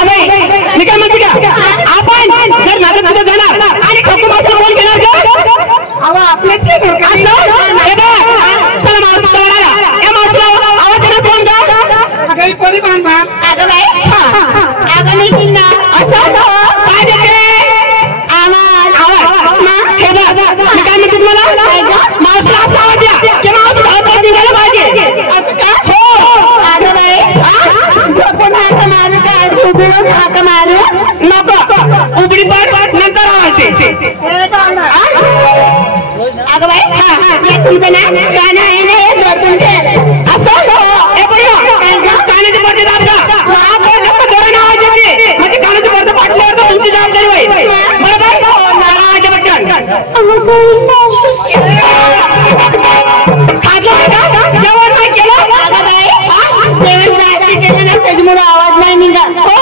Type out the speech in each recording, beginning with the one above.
अबे मी काय म्हणते का आपण जर नाटक कुठे जाणार आणि खपू मावशी फोन केणार का अहो आपलेच हे बघ चला मावशी जवळ आला या मावशीला आवाज देणार फोन का अगं परी बांधा अगं बाई अगं मी तिला असं काय देते आवाज हे बघ मी काय म्हणते तुम्हाला मावशीला असा आवाज द्या की मावशी धावत निघायला पाहिजे असं का हो अगं बाई झोपून हाक मारू का झोपून हाक मारू नको उघडी पड नंतर आवाज दे अगं बाई हे तुमचं ना गाणं आहे ना हे झोपून ठेव असं हे बघा कानाचे पडदे दाब का आपण नको जोराने आवाज येते म्हणजे कानाचे पडदे फाटल्यावर तर तुमची जबाबदारी होईल बरोबर आवाज बटन जेवण नाही केलं अगं बाई जेवण जास्त केलं ना त्याच्यामुळे आवाज नाही निघत हो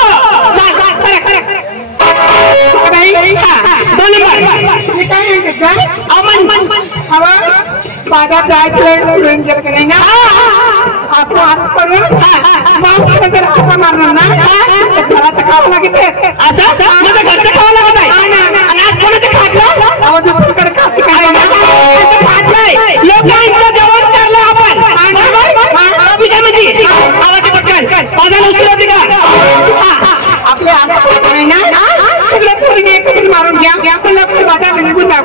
दोन नंबर मी काय म्हणते का अमन अहो बाजारात जायचं रेंजर कडे ना आपण आज करून मावशी नंतर हाका मारणार ना तर घराचं खावं लागते असं माझं घरचं खावं लागत आहे आणि आज कोणाचं खातलं अहो दुसरीकडे खाते काय ना खात नाही लोकांचं जेवण चाललं आपण आवाज पटकन माझा उशीर होती का आपल्या आहे ना सगळं पोरीने एकत्र मारून घ्या पण लवकर बाजारात निघून जाऊ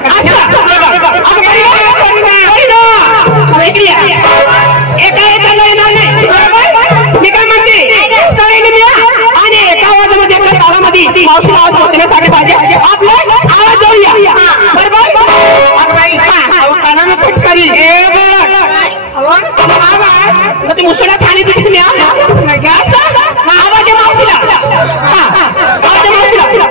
एका येताना येणार नाही बरोबर मी काय म्हणते स्थळी आणि एका आवाजामध्ये एका काळामध्ये मावशीला आवाज पोहोचण्यासाठी पाहिजे आपलं आवाज जाऊया बरोबर अगं बाई कानानं फटकारी ती मुसळा खाली दिसली आवाज आहे मावशीला आवाज आहे मावशीला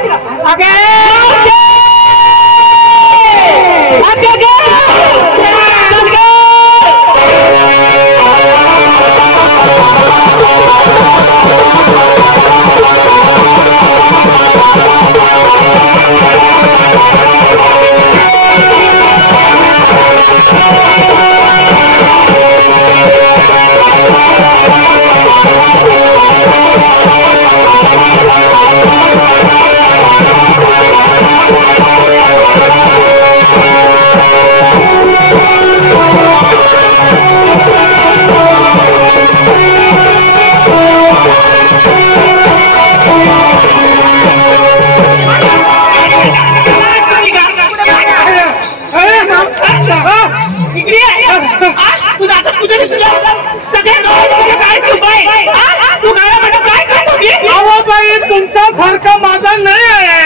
तुमचा सारखा माझा नाही आहे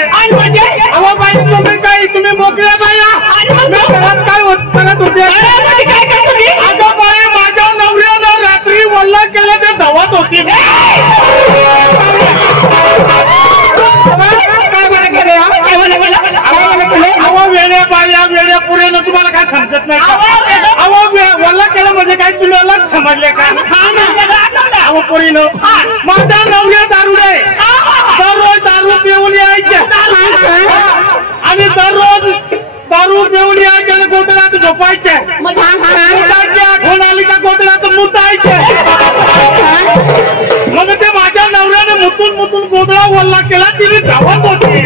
अहो बाई तुम्ही काय तुम्ही मोकळ्या बाया घरात काय करत होते अगं बाई माझ्या नवऱ्यानं रात्री वल्ला केलं ते धावत होती अहो वेड्या बाया वेड्या पुढे न तुम्हाला काय समजत नाही अहो वल्ला केलं म्हणजे काय तुला समजले का अहो पुरीनं माझ्या नवऱ्या दारुडे दररोज दारू पिऊन यायच्या आणि दररोज दारू पिऊन यायच्या आणि गोदरात झोपायच्या आठवण आली का गोदरात मुतायचे मग ते माझ्या नवऱ्याने मुतून मुतून गोदरा वल्ला केला तिने धावत होती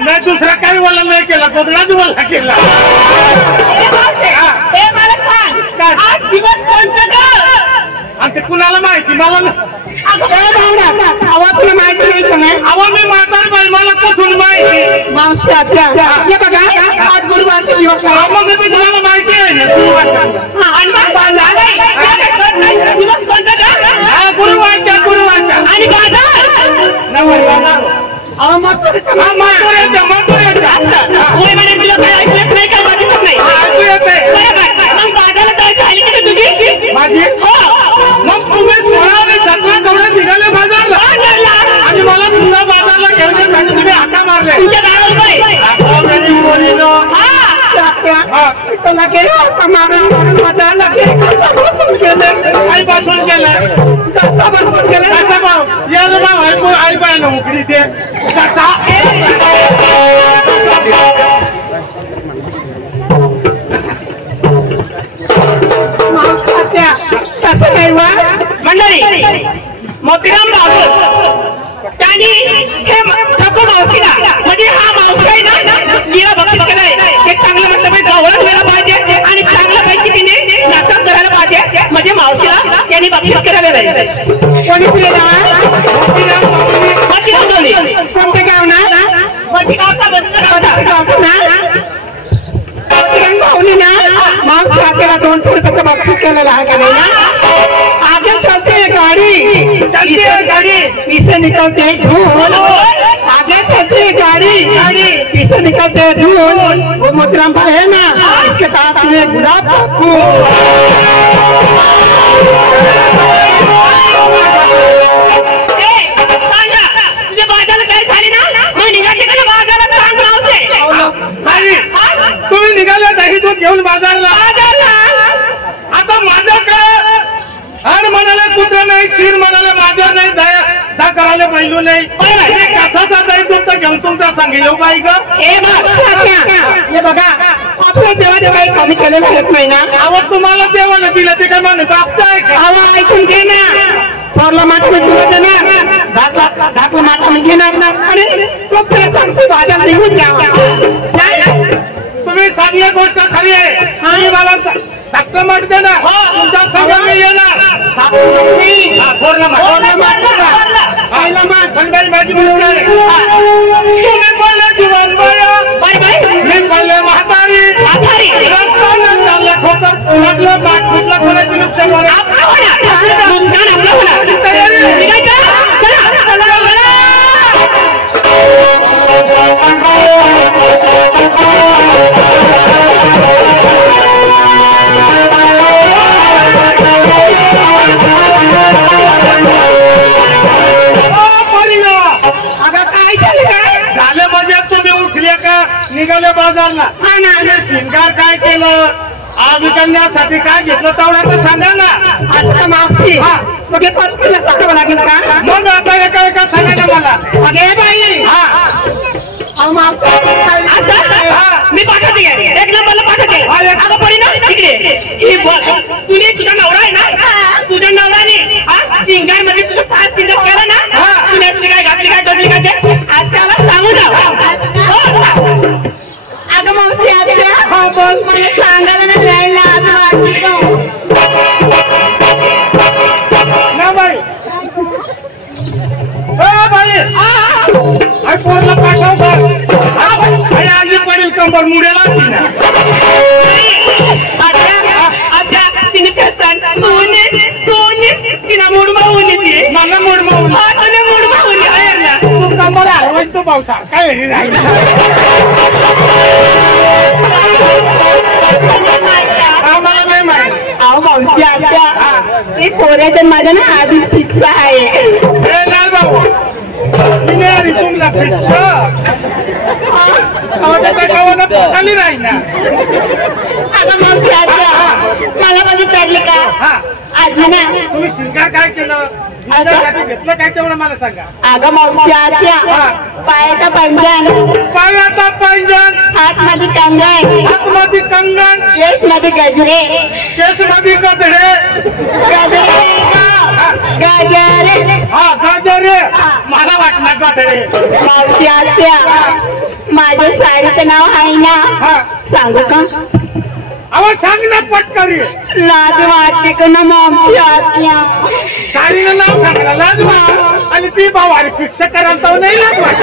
नाही दुसरा काही वल्ला नाही केला गोदराच वल्ला केला आणि ते कुणाला माहिती मला आवाज तुला माहिती नाही का नाही आवाज मी म्हातार बाई मला कुठून माहिती मावशी आत्या हे बघा आज गुरुवारचा दिवस आहे मग मी तुम्हाला माहिती आहे ना गुरुवारच्या गुरुवारच्या आणि माझी मग तुम्ही 16 आणि 17 तेवढे निघाले बाजारला आणि मला पुन्हा बाजारला घेण्यासाठी तुम्ही हाका मारले त्याला गेलो आता मारून मारून माझा लगेच कसा बसून गेले आई बसून गेलाय कसा बसून गेले कसा भाऊ या भाऊ ऐकू आई बाय उकडी ते कसा तसं नाही वा मंडळी मोतीराम बाबू त्यांनी हे ठाकूर मावशीला म्हणजे हा मावशी आहे ना तिला बक्षीस केलंय हे चांगलं म्हटलं पाहिजे गवळण व्हायला पाहिजे आणि चांगलं पैकी तिने नाटक करायला पाहिजे म्हणजे मावशीला त्यांनी बक्षीस करायला जाईल कोणी केलं मोतीराम बावली कोणतं गाव ना भाऊनी ना मावशी आपल्याला 200 रुपयाचं बक्षीस केलेलं आहे का नाही ना आगे चलते है गाड़ी पीछे निकलते है धूल आगे चलती है गाड़ी पीछे निकलते है धूल वो मोतीराम भाई है ना इसके साथ में गुलाब का फूल तुम्ही निघाला दही दूध घेऊन बाजारला आता माझ्याकडे हर म्हणाले कुत्र नाही क्षीर म्हणाले माझ्या नाही दया करायला पहिलू नाही कसाचा दही दूध तर घेऊन तुमचा सांगेल येऊ बाई ग हे बघा आपलं जेव्हा जेव्हा कमी केलेलं आहेत नाही ना आवड तुम्हाला जेवण दिलं ते काय म्हणत आपताय आवा ऐकून घे ना थोरला माथा मी तुला देणार धाकला माथा मी घेणार आणि सोपं सांगतो बाजार निघून जावा तुम्ही चांगली गोष्ट खरी आहे तुम्ही मला धाकटं माठ दे ना तुमचा सगळं मी येणार माझी तुम्ही पडले जीवन मी पडले म्हातारी रस्त्यानं चालल्या खोटं लागलं माठ फुटलं कोणाची नुकसान निघाले बाजारला शिंगार काय केलं विकण्यासाठी काय घेतलं तेवढा तर सांगा ना आता माफी मग हे परत सांगावं लागेल का मग आता एका एका सांगायला मला अगे बाई मी पाठवते एक नंबरला पाठवते अगं परी ना तिकडे तुझे तुझा नवरा आहे ना तुझ्या नवराने सिंगार मध्ये तुझं 7 सिंगर केलं ना तुझ्या काय घातली काय डोकली काय आज त्याला सांगू ना अगं मावशी आता बोल मला सांगायला नाही जायला आता बाई पोरला पाठव आली पडेल कंबर मुडेला तिने तिला मूड मावून येते मला मूड मावून मूड मावून आहे तू कंबर हलवाय तो पावसा काय राहील आम्हाला नाही माहिती अहो मावशी आता ते पोऱ्याच्या माझ्या ना आधी फिक्स आहे लाल भाऊ तुमला फिक्स खाली राही ना अगं मावशी आता मला कधी चालले का आधी ना तुम्ही शिंगार काय केलं घेतलं काय तेवढं मला सांगा अगं मावशी आता पायाचा पंजन पायाचा पंजन हातमध्ये कंगन हातमध्ये कंगन केस मध्ये गजरे केस मध्ये गजरे गजरे हा गजरे मला वाटणार गजरे मावशी आता माझ्या साडीचं नाव आहे ना सांगू का अहो सांग ना पटकरी लाज वाटते का ना मावशी आता साडीनं नाव सांगला लाज वाटत आणि ती भाऊ अरे फिक्स करायला तर नाही लाज वाटत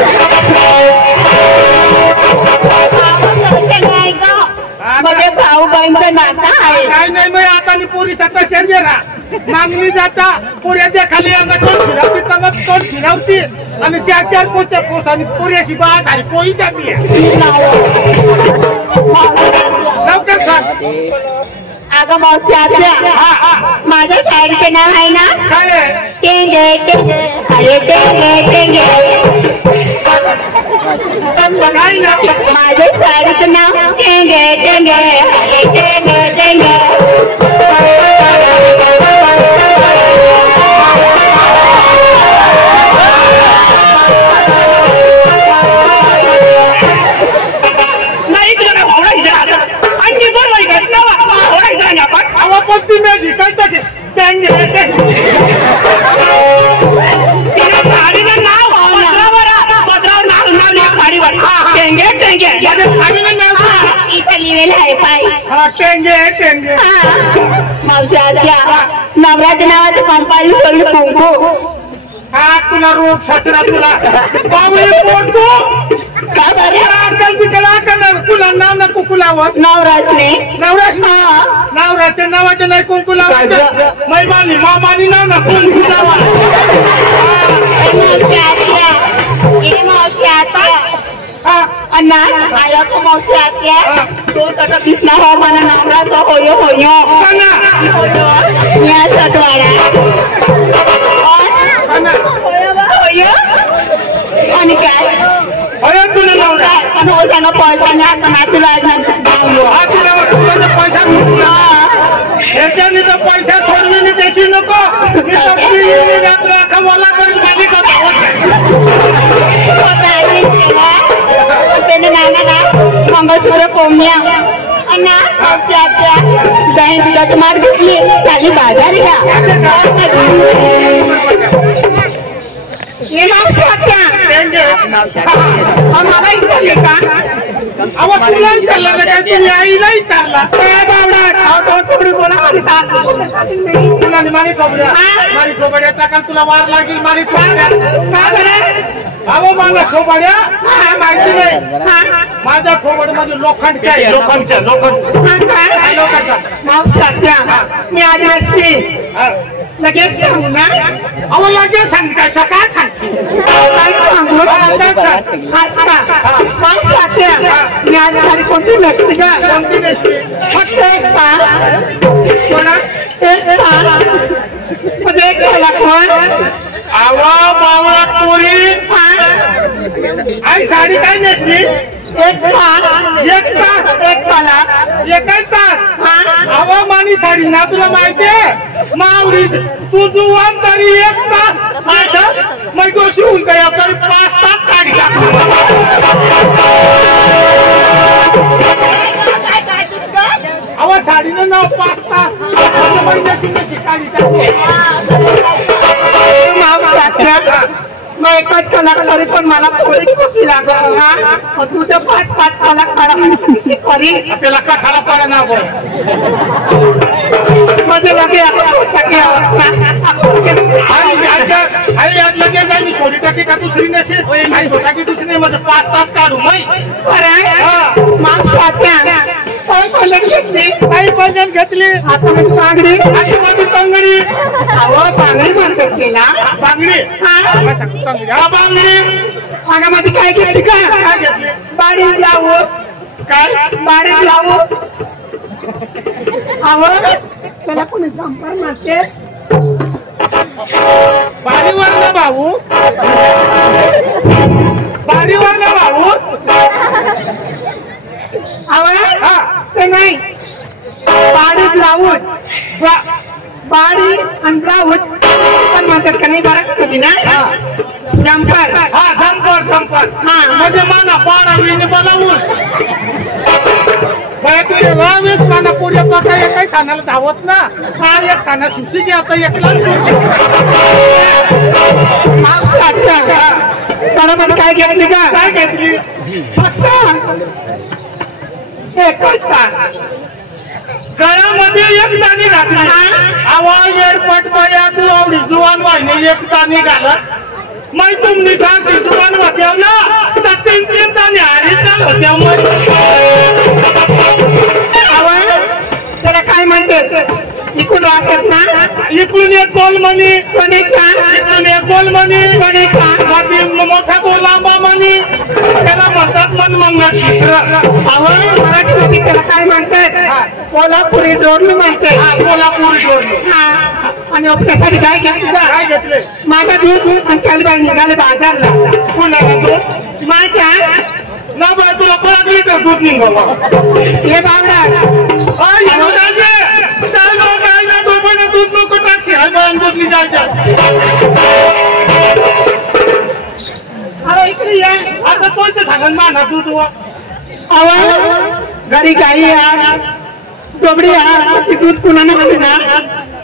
माझ्या भाऊ बहिणचं नातं आहे काय नाही मग आता पुरी सत्ता शेरजेरा मागणी जाता पुऱ्याच्या खाली अंगातून फिरवती तमत तोंड फिरवती आणि 4 पोच्या पोसानी पुऱ्याची बात आणि पोळी जाती लवकर सांग अगं मावशी आता माझ्या साडीचं नाव आहे ना काय टेंगे टेंगे अरे टेंगे टेंगे काय ना माझ्या साडीचं नाव टेंगे टेंगे अरे टेंगे टेंगे आपण ती मॅजिक काय टेंगे मावशी आत्या नवऱ्याच्या नावाचं कंपाळी सोडली कुंकू हा तुला रोग सासरा तुला बाबळे पोटू का बरे अक्कल तिकडे अक्कल तुला नाव ना कुंकू लावत नवरासने नवराश नवऱ्याच्या नावाचे नाही कुंकू लावायचं मैबानी मामानी नाव ना कुंकू लावा मावशी आत्या ये मावशी आत्या अन्ना आया तो मावशी आत्या तो तसा दिसला हो मला नवराचा होयो होयो या सटवाडा होयो आणि काय अरे तुला नवरा आणि हो जाणं पैसा नाही आता ना तुला हा तुला पैसा याच्याने तर पैसा सोडलेली त्याची नको मला करून माझी त्याने नाना ना मंगळसूत्र पोमण्या अन्ना दही दुधाची मार घेतली चाली बाजार घ्या ये मावशी आत्या मला इकडले का आवाज तुला विचारला ना काय तुम्ही आईला विचारला तुला मारी खोबड्या टाका तुला वार लागेल मारी खोबड्या अहो मला खोबड्या माहिती नाही माझ्या खोबड मध्ये लोखंडच्या आहे लोखंडच्या मावशी आत्या मी आली असते लगेच सांगू ना अहो लगेच सांग काय सकाळ सांगशील मावशी आत्या मी आली साडी कोणती नसते का कोणती नसते फक्त एक म्हणजे एक आवा बावळा पोरी आई साडी काय नेसली एक तास हवामानी साडी ना तुला माहितीये मावरी तू जुवान तरी 1 तास मग दोषी होऊन काय तरी 5 तास काढला अवा साडीनं नाव 5 तास महिन्याची काढी मग एकच कलाकारी पण मला थोडी खोटी लागत तुझं 5 कलाकार करी त्याला का खरा पडा ना मध्ये लगे छोटी टाकी का दुसरी नसेल टाकी दुसरी नाही म्हणजे 5 तास काढू काही वजन घेतली बांगडी बांगडी बांगडी म्हणतात केला बांगडी बांगडी अंगामध्ये काय घेतली का काय घेतली बाडी लावू काय बाडी लावू त्याला कोणी जंपर मारते बारीवर ना भाऊ ते नाही बाडीत लावून बाडी आणि ब्लाऊज पण म्हणतात का नाही बरं कधी ना जंपर जंपर म्हणजे माना बारावीने बोलावून माना पुढे बघा काही खानाला धावत ना एक खाना सुशी घ्या आता एकला बरोबर काय घेतली का काय घेतली गळ्यामध्ये एक दाणी घातली आवाज एअरपोर्ट बाया तू आवडी जुवान वाहिनी एक दाणी घालत मग तुम्ही सांगते जुवान होत्या ना तर 3 दाणी हारीचाल होत्या मग त्याला काय म्हणतात इकडून वाटत ना इकडून एक गोल मनी कोणी इकडून एक गोल मनी मोठा गोल लांबा मनी त्याला म्हणतात मनमंगळ मराठीमध्ये त्याला काय म्हणतात कोल्हापुरी डोरली म्हणतात कोल्हापुरी डोरली आणि आपल्यासाठी काय घेतली काय घेतले माझा दूध आणि चालबाई निघाले बाजारला कुणाला दूध माझ्या ना बा तुला 5 लिटर दूध निघालं हे बावडा दूध नको टाकशी हलबाळून दूधली जायचं इकडे या आता कोणतं सांगन माना दूध घरी गाई या जोबडी या दूध कुणाला ना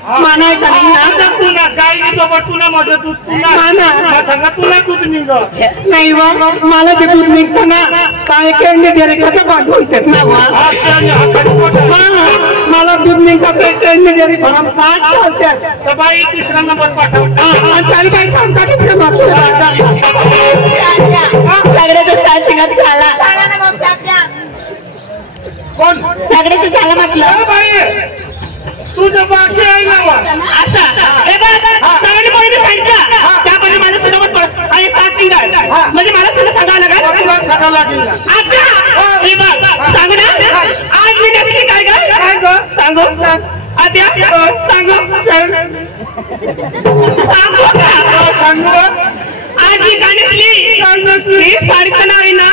मानाय का नाही ना? आता तुला गाई सोबत तुला माझं दूध तुला माना. सांगा तुला दूध निघ नाही वा मला ते दूध निघतं ना काय केंद्र दे कसं बांध होतात ना वा मला दूध निघतात केंद्र दे भरम पाठ चालतात तर बाई तिसरा नंबर पाठव चालू काय काम का तिकडे सगळ्याचं साथ शिकत खाला सांगा ना मग तात्या कोण सगळ्याचं झालं म्हटलं अरे बाई तुझं बाकी आहे ना वा असा हे बघ सगळ्यांनी बोलून सांगितलं त्यामध्ये माझं सुद्धा मत पड आणि सात सिंगार म्हणजे मला सुद्धा सांगावं लागेल तुला सांगावं लागेल ना आता हे बघ सांग ना आज मी नेसली काय ग सांगू आद्या सांगू सांगू का सांगू आज मी काय नेसली ही साडीचं नाव आहे ना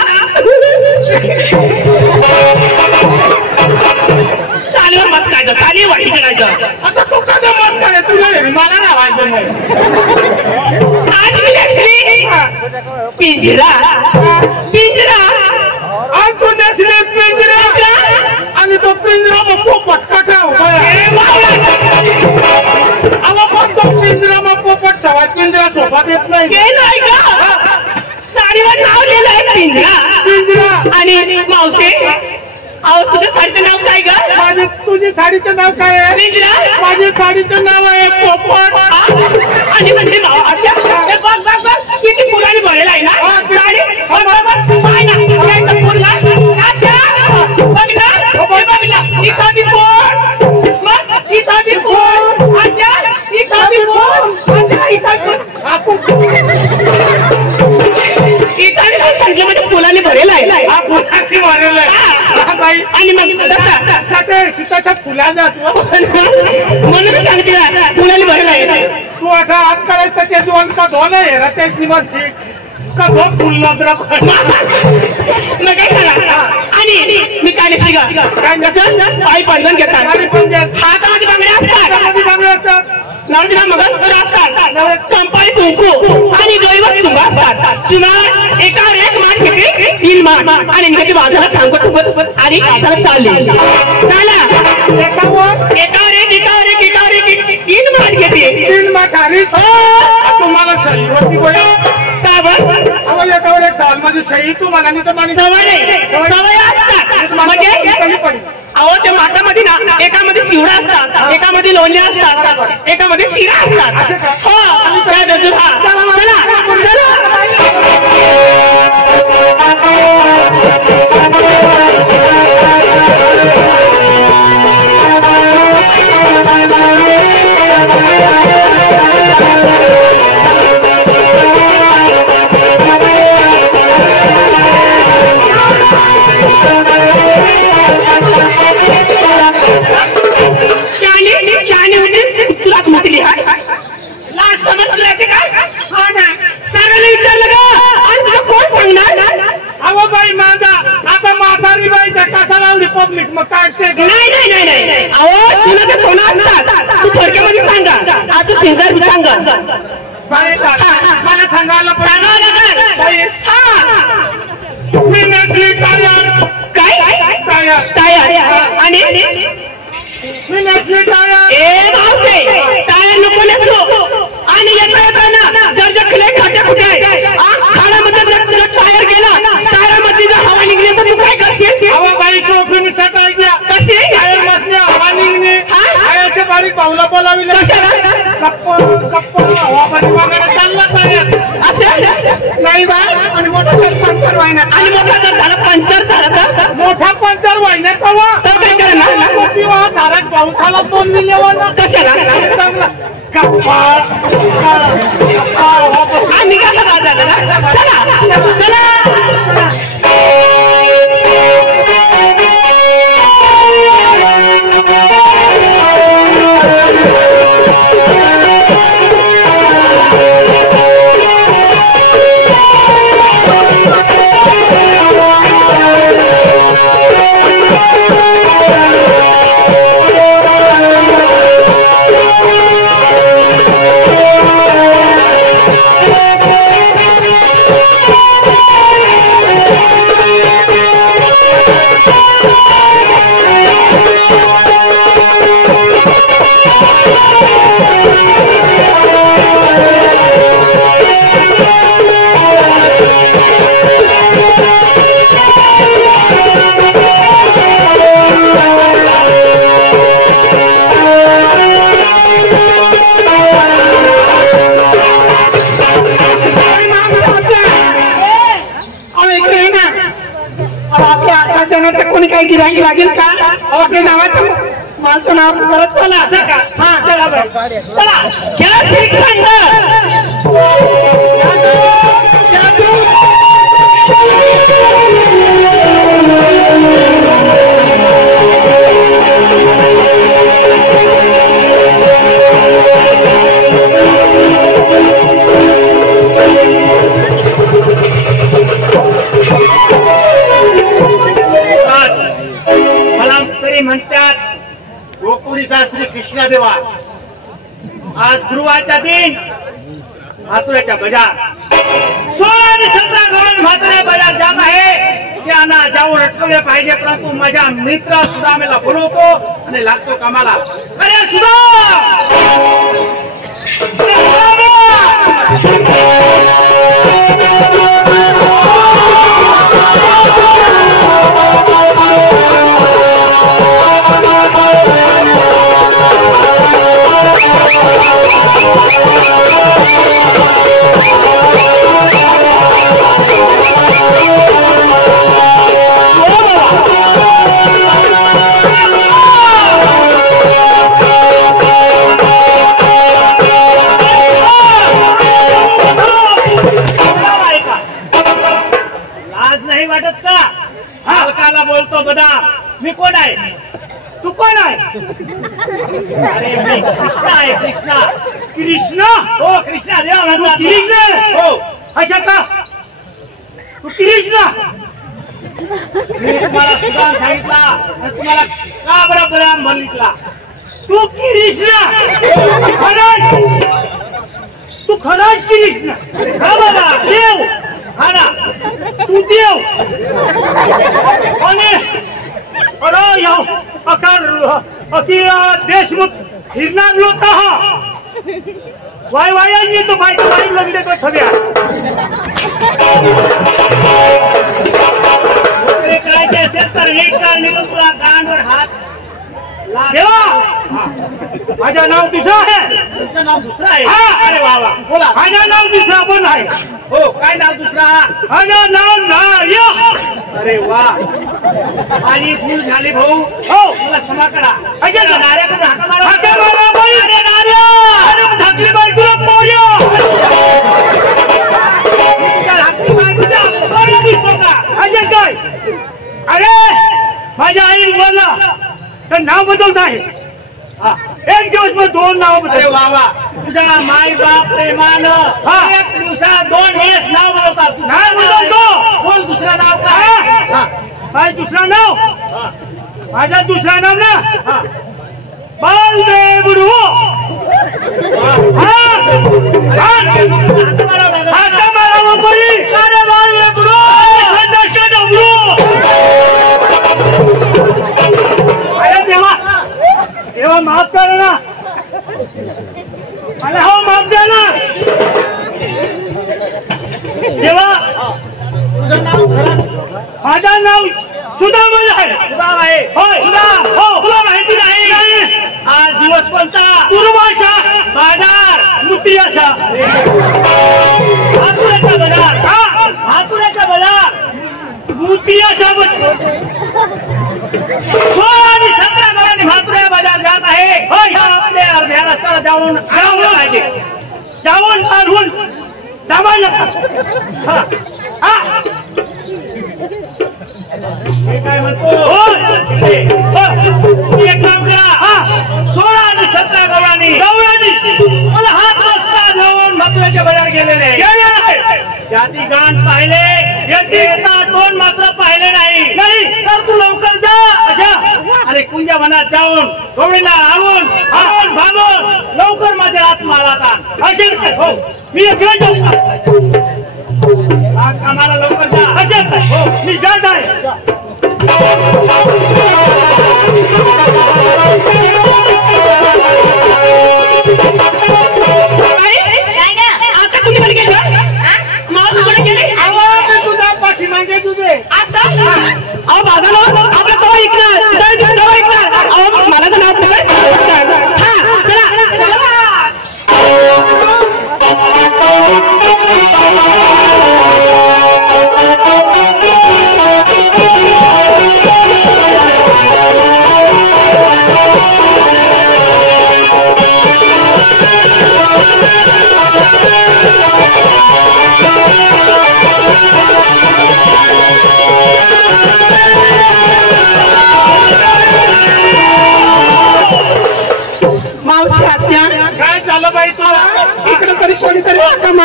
चालीवर मत काय चाली वाटी करायचं आता तू कधी मस्त काय तुला मला नावायचं नाही आज मी नेसली पिंजरा पिंजरा आज तू नेसली पिंजरा आणि तो पिंजरा मग पोपट कटा अहो पण तो पिंजरा मग पोपट सवा पिंजरा झोपा देत नाही नाही का साडीवर नाव लिहिलं आहे पिंजरा पिंजरा आणि मावशी अहो तुझ्या साडीचं नाव काय ग माझे तुझी साडीचं नाव काय आहे पिंजरा माझे साडीचं नाव आहे पोपट आणि म्हणजे भाऊ अशा हे बघ बघ बघ किती पुराणी भरेला आहे ना साडी बघ पाय ना यायचं फुल ना बघ ना हे बघ ना इथं बी कोण मग इथं बी कोण अच्छा इथं बी कोण अच्छा इथं इथं संख्या म्हणजे फुलाने भरेला आहे हा फुलाची मारेला आहे बाई आणि मग सीताच्या फुला जातो म्हणून मी सांगते ना फुलाने भरेला आहे तू आता हात करायचं ते दोन का दोन आहे रतेश निवास का दोन फुल नजरा मग काय करा आणि मी काय नेसली का कसं पायी पांढरण घेतात हातामध्ये बांगड्या असतात नवरची ना मग असतात कंपाळी कुंकू आणि डोईवर चुंबा असतात चुना एकावर एक मान घेते 3 मान आणि नेमकी बाजाला थांबत आणि हाताला चालली चला एकावर एक 3 मान घेते 3 मान खाली तुम्हाला शरीरवरती बोला का बरं आवाज एकावर एक मध्ये शरीर तुम्हाला नाही तर माणी सवय असतात म्हणजे अहो त्या माठामध्ये ना एकामध्ये चिवडा असतात एकामध्ये लोण्या असतात एकामध्ये शिरा असतात हो त्या गजूर हा चला चानी होती तुला म्हटली हा लाज समजले ते काय हा ना सगळ्यांना विचारलं का आणि तुला कोण सांगणार अहो बाई माझा आता म्हातारी बाईचा कसा लावली पब्लिक मग काढते नाही अहो तुला ते सोनं असतात तू थोडक्यामध्ये सांगा आज तू सिंगर सांगा मला सांगायला लागेल मी नसली टायर टायर आणि मी नसली टायर ए मावसे टायर नको नसतो आणि येताना जर खिले खाट्या कुठे आहे खाण्यामध्ये जर तुला टायर गेला टायरामध्ये जर हवा निघली तर तू काय करशील हवा बाई चोपडीने सटाय द्या कशी टायर नसले हवा निघणे टायरच्या बारीक पावला बोलाविले कशाला गप्पा हवा बारीक वगैरे चालला टायर असे नाही बा आणि मोठा पंचर व्हायना आणि मोठा जर झाला पंचर झाला तर मोठा पंचर व्हायना तेव्हा तर काय करणार सारा पावसाला 2 मिलियन कशाला चांगला गप्पा आणि निघाला बाजारला चला चला कोणी काही गिराकी लागेल का? आपल्या नावाचं माझं नाव परत चला. हा चला बाई. चला घ्या श्रीखंड. मला तरी म्हणतात गोकुळीचा श्री कृष्ण देवा आज ध्रुवाच्या दिन म्हातुऱ्याच्या बाजार 16 आणि 17 गवळण म्हातुऱ्या बाजार जात आहे. त्यांना जाऊन अटकवले पाहिजे. परंतु माझ्या मित्र सुदामेला बोलवतो आणि लागतो कामाला. अरे सुदा मालकाला बोलतो बदा मी कोण आहे? तू कोण आहे? अरे मी कृष्णा आहे. कृष्णा. कृष्ण? हो कृष्णा देवा म्हणतात. कृष्ण हो. अच्छा का तू कृष्ण? मी तुम्हाला सुद्धा सांगितला आणि तुम्हाला का बरं बरं म्हणितला? तू कृष्ण खरंच? तू खरंच कृष्ण? हा बाबा देव. हा ना तू देव. आणि अरे या अकार अति देशमुख हिरणार लोटा हा वाय वायांनी तो बायका बाई लगडे तो सगळ्या करायचे असेल तर नीट कर. निघून तुला कानावर हात देवा. माझं नाव दुसरं आहे. तुमचं नाव दुसरं आहे? अरे वा वा बोला. माझं नाव दुसरा पण आहे. हो काय नाव दुसरा? माझं नाव नार्य. अरे वा माझी भूल झाली भाऊ. हो मला क्षमा करा. अजय नार्याकडून हाका मारा. हाका मारा बाई. अरे नार्या अरे ढाकली बाई तुला पोळ्या. ढाकली बाई तुझ्या पोळ्या दिसतो का? अजय काय? अरे माझ्या आई बोलला तर नाव बदलत आहे. एक दिवस मग 2 नाव बदल. वा वा तुझा माय बाप प्रेमानं एक दिवसात 2 वेळेस नाव बदलतात. नाव बदलतो. बोल दुसरं नाव काय? काय दुसरं नाव? माझं दुसरं नाव ना बालदेव गुरु. देवा माफ करा ना मला. हो माफ द्या ना देवा. माझं नाव सुदाम आहे. सुदाम आहे. होय सुदा. हो तुला माहिती नाही आज दिवस कोणता? गुरुवाचा बाजार. मुत्रियाचा हातुऱ्याचा बाजार. हा हातुऱ्याचा बाजार मुत्रियाचा बाजार. 16 आणि 17 गवळणी म्हातुऱ्या बाजार जात आहे. आपल्या अर्ध्या रस्त्याला जाऊन अडवलं पाहिजे. जाऊन काढून दाबायला काय म्हणतो? एक काम करा. 16 आणि 17 गवळणी मला हात रस्ता जाऊन म्हातुऱ्याच्या बाजार गेलेले जाती गाण पाहिले. येते तोंड मात्र पाहिले नाही तर तू लवकर जा. अच्छा अरे कुंजा वनात जाऊन गवळीला आणून भागून लवकर माझ्या हात मारा. असे हो मी एकला जाऊ कामाला लवकर जा. असे हो मी जात आहे. आता तुम्ही कडे गेले मावशीकडे गेले. तुझा पाठीमागे तुझे अहो बाबा आपलं कवा ऐकणार मला तर नाव हा चला.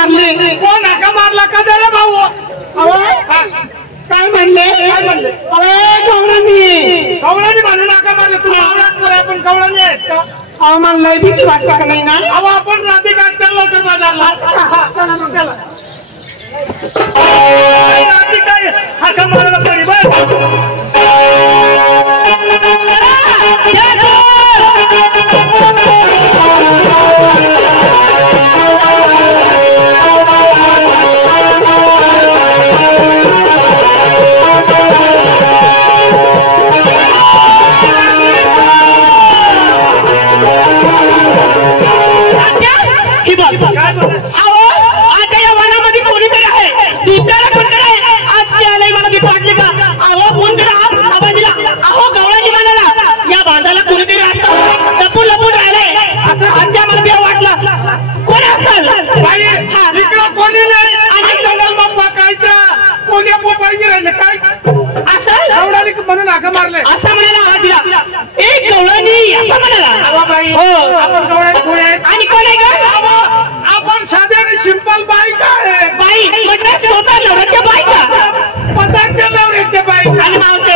मारली. कोण हाका मारला का जरा भाऊ? काय म्हणले? अरे गवळणी म्हणून हाका मारले. तुला आपण गवळणी आहेत का? अहो मला लय भीती वाटते का नाही ना? अहो आपण रात्री काय लवकर बाजारला रात्री काय हाका मारायला पडी बरं. आता या वनामध्ये कोणीतरी आहे. दुसऱ्याला कोणतरी आहे. आज आलंय मला भीती वाटली का? अहो कोणतरी आवाजीला अहो गवळणी म्हणाला या बांधाला कोणीतरी असतं लपून लपून राहिलंय असं आजच्या मला भीती वाटलं. कोणी असेल इकडं कोणी नाही. आणि जंगल बाप्पा कायचा कोणी पाहिजे राहिले काय असं गवळणी म्हणून हाका मारले असं म्हणाला आवाज दिला. एक गवळणी असं म्हणाला. बाई हो आपण गवळणी कोण आहे? आणि कोण आहे का? आपण साधारण सिंपल बायका आहे. बाई म्हणजे स्वतः नवऱ्याच्या बायका पदांच्या नवऱ्याच्या बायका. आणि मावसे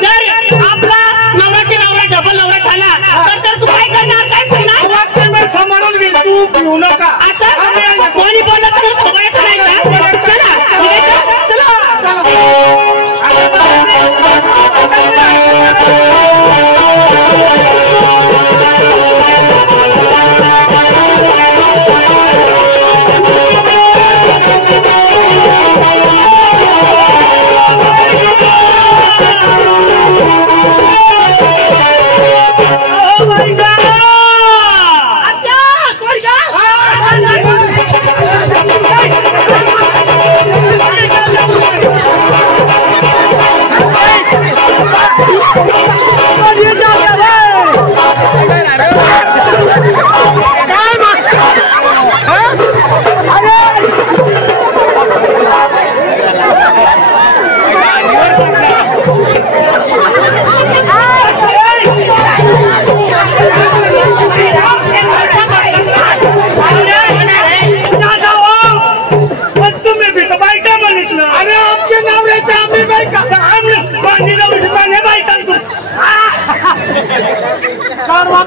जर आपला नवऱ्याच्या नवरा डबल नवरा झाला तर तू काय करणार? काय सांगणार? समोरून घे तू पिऊ नका असं कोणी बोललं तर थोडं करायचं. चला निघायचं. चला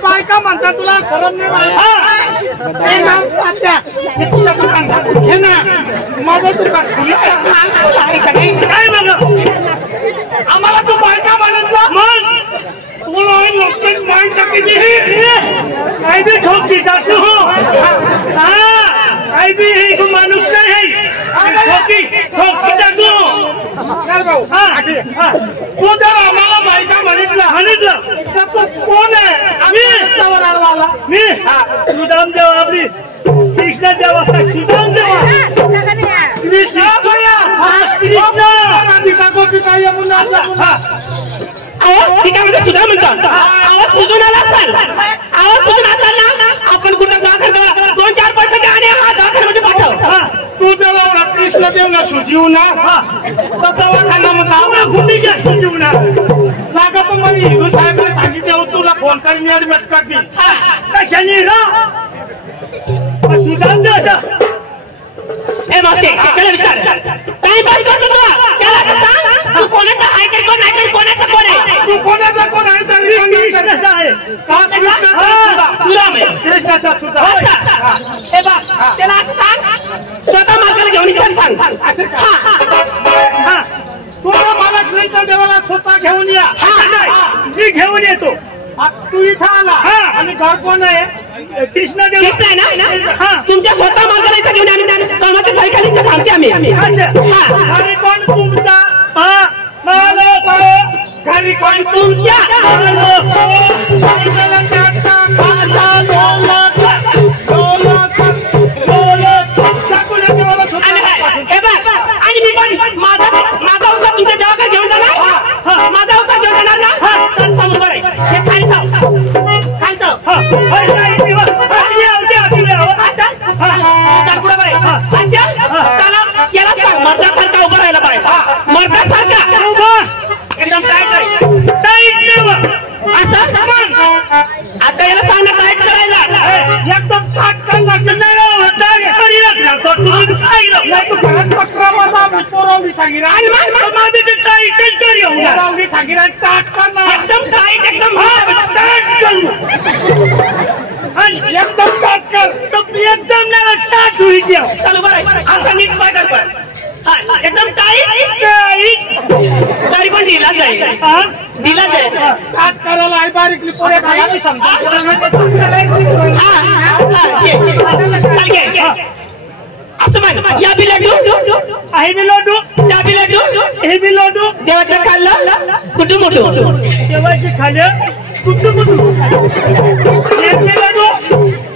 बायका म्हणतात तुला खरं नाही. हे ना माझं दुकान काय बघ आम्हाला तू बायका म्हणत मग तुला नुकतेच बायका किती काय बी ठोक देता तू. काय बी तू माणूस नाही ठोकी ठोक देता तू. तू जर आम्हाला बायका म्हणितलं तर तू कोण आहे? आम्ही मी सुदाम देवा आपली कृष्ण देवा सुदाम देवा कृष्ण सुद्धा म्हणतात. आवाज सुजून आला असाल. आवाज सुजून असाल ना आपण कुठं दाखल 2-4 पैसे आणि हा दाखल पाठव. तू जरा कृष्ण देव ना सुजीव ना दवाखाना म्हणता सुजीव ना लागा पण मला हिंदू साहेबांनी सांगितलं तुला फोन करून ऍडमिट करतील. कशाने ना सुदाम देव ए मावशे त्याला विचार काही बाई करतो तुला त्याला सांग तू कोणाचा आहे तरी कोण आहे तरी कोणाचं कोण आहे? तू कोणाचा कोण आहे तरी कृष्णाचा आहे का? सुदाम आहे कृष्णाचा सुद्धा. ए बा त्याला असं सांग स्वतः मार्गाला घेऊन येऊन सांग. तुला मला कृष्ण देवाला स्वतः घेऊन या. मी घेऊन येतो. तू इथं आला आणि घर कोण आहे? कृष्ण देव आहे ना. तुमच्या स्वतः मार्गाला इथं घेऊन आम्ही कामाच्या सायकलीचं थांबते आम्ही. घरी कोण तुमचा? घरी कोण तुमच्या आणि मी पण माझा होता तुमच्या देवाकडे घेऊन जाणार. माझा होता घेऊन जाणार ना. चल समोर हे खायचं याला सांग मर्दासारखा उभं राहायला पाहिजे. मर्दासारखा एकदम काय असं एकदम टाईट तरी पण दिला जाईल दिला जाईल हात करायला आहे बारीकली पोरे खायला समजा असं म्हण या बी लड्डू आहे बी लड्डू त्या बी लड्डू हे बी लड्डू देवाचं खाल्लं कुठू मोठू देवाची खाल्लं कुठू कुठू हे बी लड्डू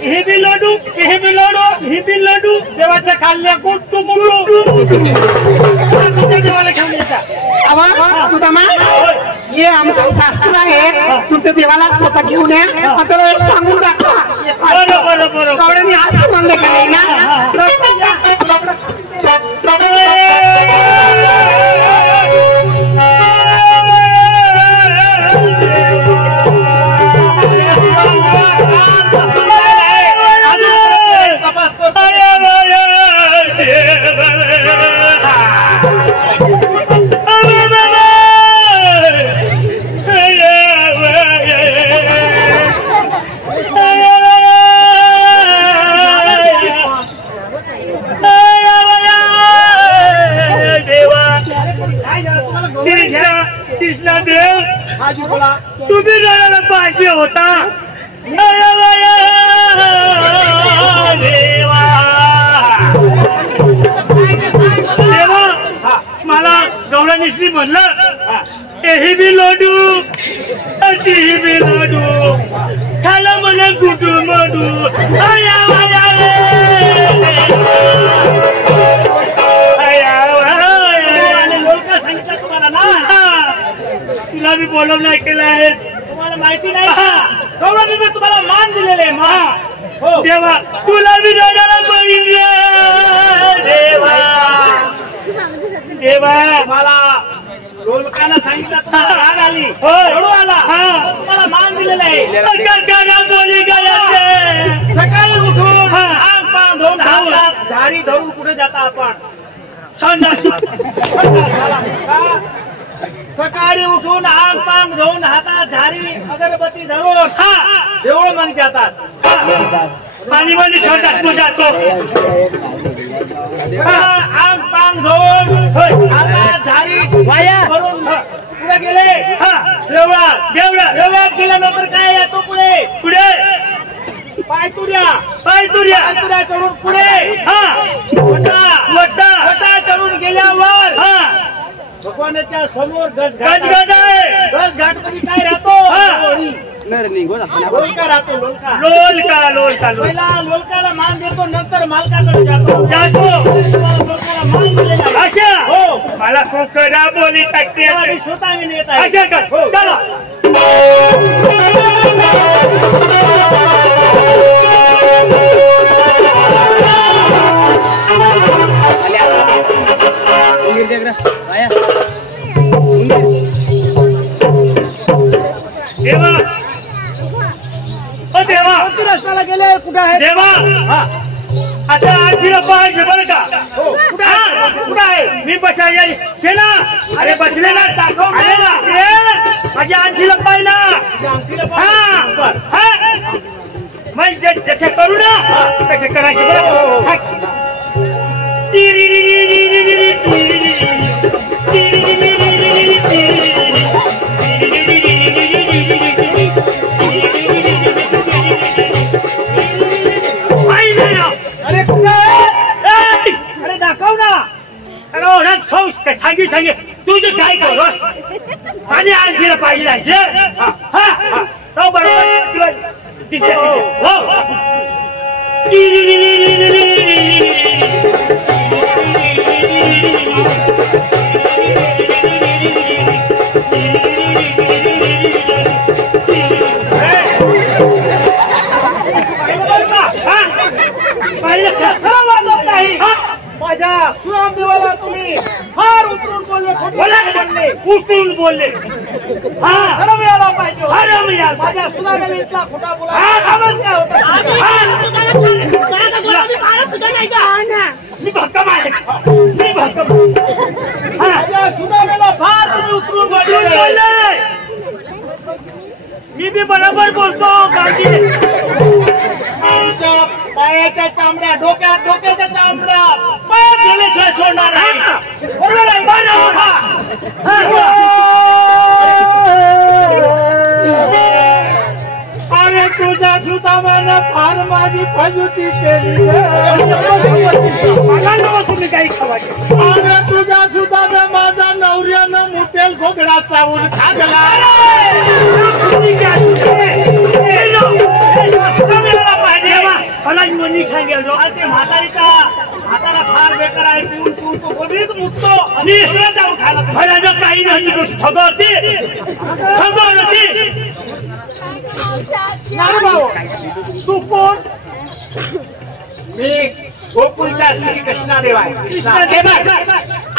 हे बी लड्डू हे बी लड्डू हे बी लड्डू देवाच्या खाल्ल्या कुठू कुठू तुमच्या देवाला घेऊन यायचा आवा सुदामा हे आमचं शास्त्र आहे तुमच्या देवाला स्वतः घेऊन या आता एक सांगून दाखवा बरोबर गवळ्यांनी असं म्हणलं का नाही ना तुम्ही जरा पाहिजे होता देवा मला गवळणीश्री म्हणलं हे बी लोडू ती बी लोडू खाला मला गुडू मडू सांगितलं तुम्हाला ना तुला मी बोलवलं केलं आहे तुम्हाला माहिती नाही गौरवने तुम्हाला मान दिलेले आहे देवा तुला मी रडायला बघितलं देवा देवा मला लोकांना सांगितलं तुम्हाला राग आली रडू आला तुम्हाला मान दिलेला आहे सकाळी उठून आग बांधून हातात झाडी धरून कुठे जाता आपण सकाळी उठून आग पांग धुवून हातात झाडी अगरबत्ती धरून देवळ मध्ये जातात पाणी मध्ये संडास जातो आग पांग धुवून हातात झाडी वाया भरून पुढे गेले देवळात देवळात गेल्यानंतर काय येतो पुढे पायतुर्या चढून पुढे वटा चढून गेल्यावर भगवानाच्या समोर गजघाट मध्ये काय राहतो लोलका राहतो लोलका पहिला लोलकाला मान देतो नंतर मालकाकडे जातो लोलकाला मान दिलेला आहे. हो मला कोकणा बोली टाकते मी स्वतः येत आहे अच्छा का हो. चला देवा ओ देवा रस्त्याला गेले कुठे आहे देवा आता आजीला पाहायचे बरं का कुठे आहे मी बसायला शेना अरे बसले ना दाखव माझ्या आजीला पाहिला मग जसे करू ना तसे करायचे बरं अरे कुठे अरे दाखव ना अरे सांगे तुझं काय करोस आणि आणखीला पाहिजे बरोबर माझ्या सुरामदेवाला तुम्ही फार उतरून बोलले उठून बोलले खरं मिळाला पाहिजे खरं मिळालं माझ्या सुनागला इतका खोटा बोला मी भक्कम आहे मी भक्कम माझ्या सुनागला फार तुम्ही उतरून बोलले मी बी बरोबर बोलतो काळजी तुमच्या पायाच्या चामड्या डोक्याच्या चामड्या पायात गेल्याशिवाय सोडणार नाही. बरोबर आहे अरे तुझ्या सुदामानं फार माझी फजुती केली तुम्ही काही खावायचे. अरे तुझ्या सुदानं माझा नवऱ्यानं मुतेल घोगडा चावून खागला. म्हातारा फार बेकार आहे. पिऊन तो कधीच मुकतो आणि इकडे जाऊन खायला काही नाही. तू कोण? मी गोकुळचा श्रीकृष्णा देव आहे.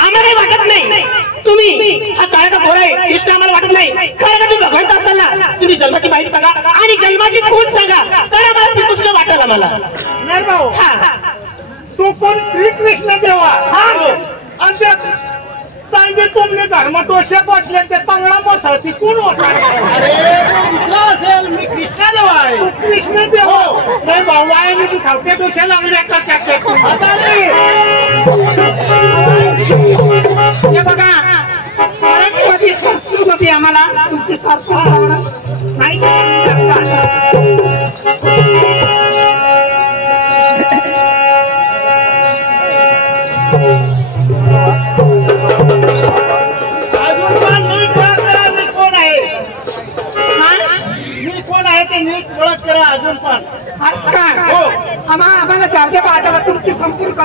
आम्हाला वाटत नाही तुम्ही हा काळाचा पोर आहे. कृष्ण आम्हाला वाटत नाही. खरं का तुम्ही भगवंत असाल ना, तुम्ही जन्माची माहिती सांगा आणि जन्माची खूण सांगा तर आम्हाला श्रीकृष्ण वाटेल. आम्हाला नाही भाऊ, तू कोण? श्रीकृष्ण देवा. आणि त्यात चांगले तुमले धर्म टोश्या बसले ते चांगला बसवती कोण होता? असेल मी कृष्णादेव आहे. कृष्णदेव नाही भाऊ आहे. मी ती सावत्या टोश्या लागल्या का हे बघा, मराठीमध्ये संस्कृत होती आम्हाला तुमची संस्कृत नाही. अजून पण नीट ओळख करा मी कोण आहे. मी कोण आहे ते नीट ओळख करा अजून पण. आम्हाला चालते पाहता तुमची संपूर्ण